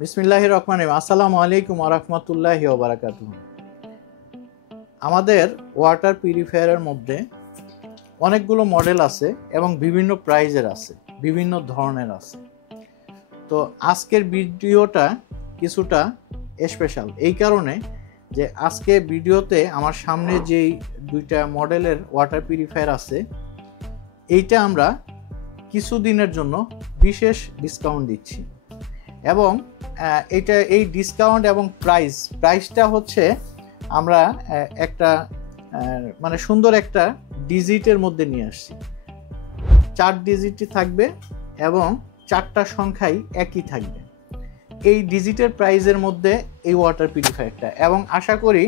বিসমিল্লাহির রহমানির রহিম। আসসালামু আলাইকুম ওয়া রাহমাতুল্লাহি ওয়া বারাকাতুহু। আমাদের ওয়াটার পিউরিফায়ারের মধ্যে অনেকগুলো মডেল আছে এবং বিভিন্ন প্রাইজের আছে, বিভিন্ন ধরনের আছে। তো আজকের ভিডিওটা কিছুটা স্পেশাল এই কারণে যে আজকে ভিডিওতে আমার সামনে যেই দুইটা মডেলের ওয়াটার পিউরিফায়ার আছে, এইটা আমরা কিছুদিনের জন্য বিশেষ ডিসকাউন্ট দিচ্ছি এবং এই ডিসকাউন্ট এবং প্রাইসটা হচ্ছে আমরা একটা মানে সুন্দর একটা ডিজিটের মধ্যে নিয়ে আসছি। 4 ডিজিটই থাকবে এবং 4টা সংখ্যাই একই থাকবে এই ডিজিটের প্রাইজের মধ্যে এই ওয়াটার পিউরিফায়ারটা। এবং আশা করি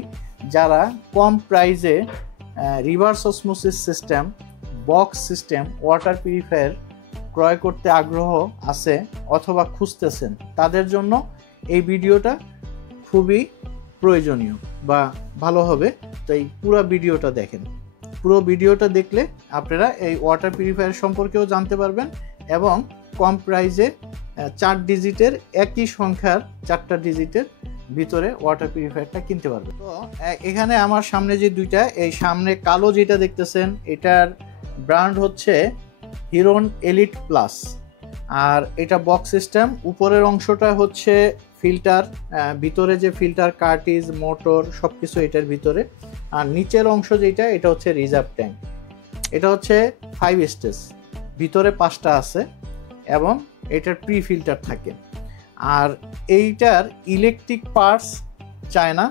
যারা কম প্রাইজে reverse osmosis system, box system water purifier ক্রয় করতে আগ্রহ আছে অথবা খুঁজতেছেন, তাদের জন্য এই ভিডিওটা খুবই প্রয়োজনীয় বা ভালো হবে। তো এই পুরো ভিডিওটা দেখেন। পুরো ভিডিওটা দেখলে আপনারা এই ওয়াটার পিউরিফায়ার সম্পর্কেও জানতে পারবেন এবং কম প্রাইজে 4 ডিজিটের একই সংখ্যার 4টা ডিজিটের ভিতরে ওয়াটার পিউরিফায়ারটা কিনতে পারবেন। তো এখানে আমার সামনে যে দুইটা, এই সামনে কালো যেটা দেখতেছেন এটার ব্র্যান্ড হচ্ছে হিরন এলিট প্লাস, আর এটা বক্স সিস্টেম। উপরের অংশটা হচ্ছে ফিল্টার, ভিতরে যে ফিল্টার, কার্টিজ, মোটর সব কিছু এটার ভিতরে। আর নিচের অংশ যেটা, এটা হচ্ছে রিজার্ভ ট্যাঙ্ক। এটা হচ্ছে 5 স্টেজ, ভিতরে 5টা আছে এবং এটার প্রি ফিল্টার থাকে। আর এইটার ইলেকট্রিক পার্টস চায়না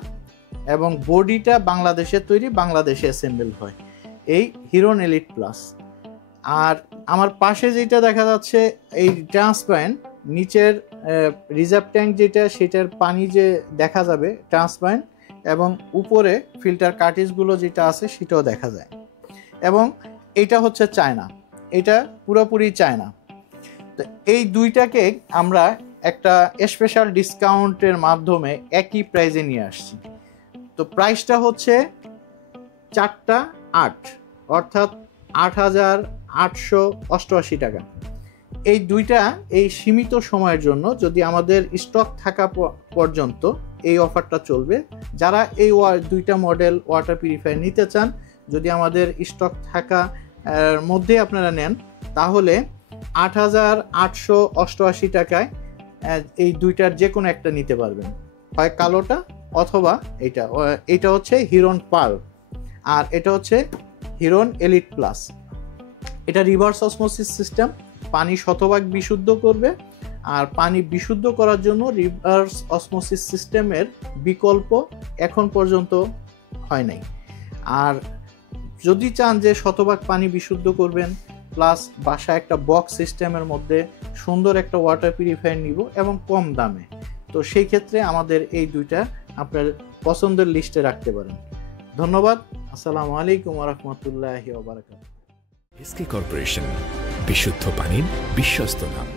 এবং বডিটা বাংলাদেশে তৈরি, বাংলাদেশে অ্যাসেম্বল হয় এই হিরন এলিট প্লাস। আর আমার পাশে যেটা দেখা যাচ্ছে এই ট্রান্সপারেন্ট, নিচের রিজার্ভ ট্যাঙ্ক যেটা, সেটার পানি যে দেখা যাবে ট্রান্সপারেন্ট, এবং উপরে ফিল্টার কার্টিজগুলো যেটা আছে সেটাও দেখা যায়। এবং এটা হচ্ছে চায়না, এটা পুরোপুরি চায়না। তো এই দুইটাকে আমরা একটা স্পেশাল ডিসকাউন্টের মাধ্যমে একই প্রাইজে নিয়ে আসছি। তো প্রাইসটা হচ্ছে 4টা 8, অর্থাৎ 8,888 টাকা। এই দুইটা এই সীমিত সময়ের জন্য, যদি আমাদের স্টক থাকা পর্যন্ত এই অফারটা চলবে। যারা এই দুইটা মডেল ওয়াটার পিউরিফায়ার নিতে চান, যদি আমাদের স্টক থাকা মধ্যে আপনারা নেন, তাহলে 8,888 টাকায় এই দুইটার যে কোনো একটা নিতে পারবেন, হয় কালোটা অথবা এটা হচ্ছে হিরন পার্ল, আর এটা হচ্ছে হিরন এলিট প্লাস। এটা রিভার্স অসমোসিস সিস্টেম, পানি শতভাগ বিশুদ্ধ করবে। আর পানি বিশুদ্ধ করার জন্য রিভার্স অসমোসিস সিস্টেমের বিকল্প এখন পর্যন্ত হয় নাই। আর যদি চান যে শতভাগ পানি বিশুদ্ধ করবেন, প্লাস বাসায় একটা বক্স সিস্টেমের মধ্যে সুন্দর একটা ওয়াটার পিউরিফায়ার নিব এবং কম দামে, তো সেই ক্ষেত্রে আমাদের এই দুইটা আপনার পছন্দের লিস্টে রাখতে পারেন। ধন্যবাদ। আসসালামু আলাইকুম ওয়া রাহমাতুল্লাহি ওয়া বারাকাতুহু। এসকে কর্পোরেশন, বিশুদ্ধ পানির বিশ্বস্ত নাম।